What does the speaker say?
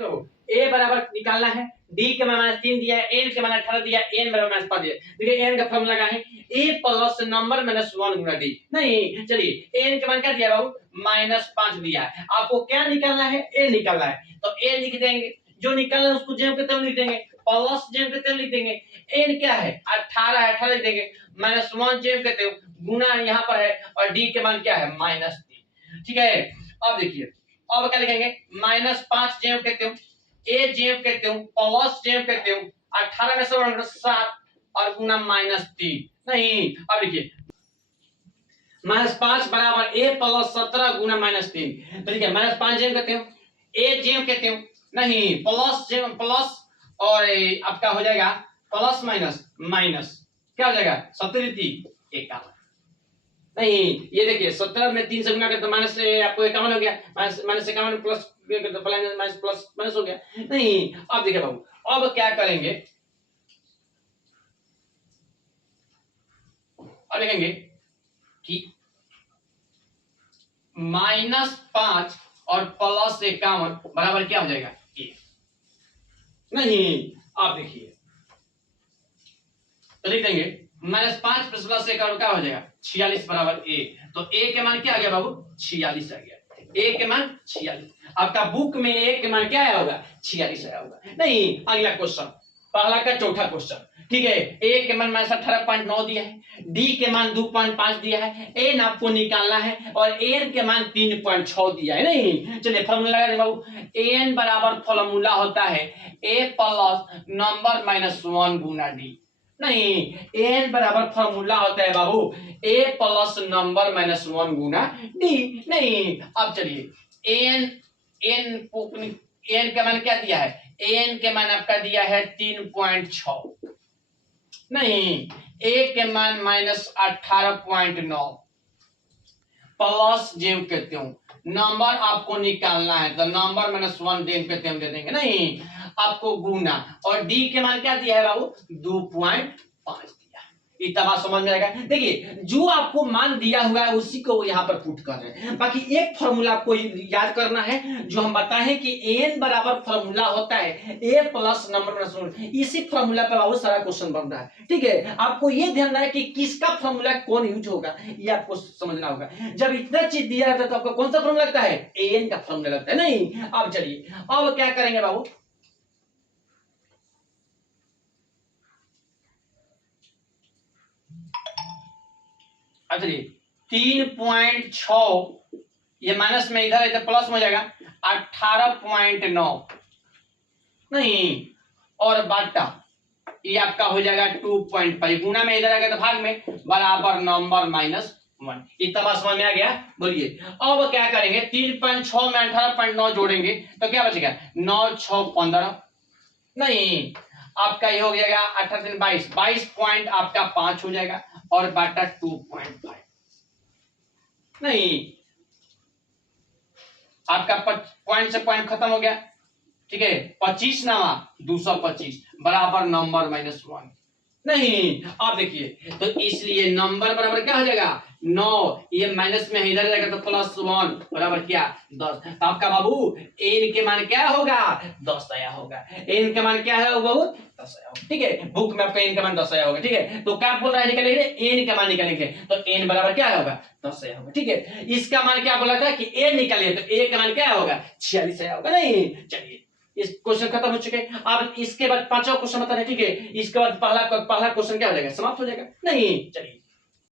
तो ए बराबर निकालना है, डी के मान -3 दिया है, एन के मान 18 दिया है, एन बराबर -5 दिया है। देखिए एन का फॉर्मूला क्या है, ए प्लस नंबर माइनस 1 गुना डी। नहीं, चलिए एन के मान क्या दिया बाबू, -5 दिया है। आपको क्या निकालना है, ए निकालना है, तो ए लिख देंगे, जो निकालना है उसको जेम के तरफ लिख देंगे, प्लस जेम के तरफ लिख देंगे। एन क्या है, 18 है, 18 लिख देंगे, -1 जेम के तरफ गुना यहाँ पर है, और डी के मान क्या है, -3। ठीक है, अब देखिए अब क्या लिखेंगे, -5 जेम कहते हो, ए जेम कहते हो, प्लस जेम कहते हो, 18 में से 7 और गुना -3। नहीं, अब देखिए -5 बराबर ए प्लस 17 गुना -3। तो देखिए -5 जेम कहते हो, ए जेम कहते हो, नहीं प्लस जेम प्लस, और आपका हो जाएगा प्लस माइनस माइनस, क्या हो जाएगा 17 नहीं, ये देखिए 17 में 3 से गुना करते माइनस से आपको 51 हो गया, minus 51 plus minus plus minus हो गया। नहीं, अब देखिए बाबू, अब क्या करेंगे, अब लिखेंगे कि -5 और प्लस 51 बराबर क्या हो जाएगा, ए। नहीं, आप देखिए तो लिख देंगे -5 प्लस 51 क्या हो जाएगा, 46 बराबर ए। तो ए के मान क्या आ गया बाबू, 46 आ गया। ए के मान 46, आपका बुक में ए के मान क्या आया होगा, 46 आया होगा। नहीं, अगला क्वेश्चन, पहला का चौथा क्वेश्चन, ठीक है। ए के मान -18.9 दिया है, डी के मान 2.5 दिया है, एन आपको निकालना है, और एन के मान 3.6 दिया है। नहीं, चलिए फॉर्मूला लगा दे बाबू, एन बराबर फॉर्मूला होता है ए प्लस नंबर -1 गुना डी। नहीं, एन बराबर फॉर्मूला होता है बाबू ए प्लस नंबर -1 गुना डी। नहीं, अब चलिए एन एन का मान क्या दिया है, एन के मान आपका दिया है 3.6। नहीं, ए के मान -18.9 प्लस जेम कहते हो, नंबर आपको निकालना है तो नंबर -1 जेम कहते हम दे देंगे। नहीं, आपको गुना, और डी के मान क्या दिया है बाबू, 2.5 दिया। इतना समझ में आएगा। देखिए जो आपको मान दिया हुआ है उसी को यहाँ पर पुट कर रहे हैं। बाकी एक फॉर्मूला आपको याद करना है, जो हम बताएं कि एन बराबर फॉर्मूला होता है ए प्लस नंबर -1। इसी फॉर्मूला पर बहुत सारा क्वेश्चन बन रहा है। ठीक है, आपको ये ध्यान रहा है कि किसका फॉर्मूला कौन यूज होगा, ये आपको समझना होगा। जब इतना चीज दिया रहता है तो आपको कौन सा फॉर्मूला लगता है, एन का फॉर्मूला लगता है। नहीं, अब चलिए अब क्या करेंगे बाबू, चलिए 3.6 ये माइनस में इधर है तो प्लस में हो जाएगा 18.9। नहीं, और बाटा ये आपका हो जाएगा 2.5, गुना में इधर आएगा तो भाग में, बराबर नंबर -1। इतना समझ में आ गया। बोलिए अब क्या करेंगे, 3.6 में 18.9 जोड़ेंगे तो क्या बचेगा, 9 6 15। नहीं, आपका ये हो जाएगा 18 22, 22 पॉइंट आपका 5 हो जाएगा, और बाटा 2.5। नहीं, आपका पॉइंट से पॉइंट खत्म हो गया। ठीक है, 25 नामा 225 बराबर नंबर -1। नहीं, आप देखिए तो इसलिए नंबर बराबर क्या हो जाएगा, 9, ये माइनस में इधर जाएगा तो +1 बराबर क्या, 10। तो आपका बाबू एन के मान क्या होगा, 10 आया होगा। एन के मान क्या है बाबू, 10 आया होगा। ठीक है, बुक में आपका एन का मान 10 आया होगा। ठीक है, तो क्या बोल रहा है, निकालेंगे एन का मान निकालेंगे तो एन बराबर क्या होगा, 10 आया होगा। ठीक है, इसका मान क्या बोला था कि ए निकालिए तो ए का मान क्या होगा, 46 आया होगा। नहीं, चलिए इस क्वेश्चन खत्म हो चुके। अब इसके बाद पांचवा क्वेश्चन बताना है। ठीक है, इसके बाद पहला क्वेश्चन क्या हो जाएगा, समाप्त हो जाएगा। नहीं, चलिए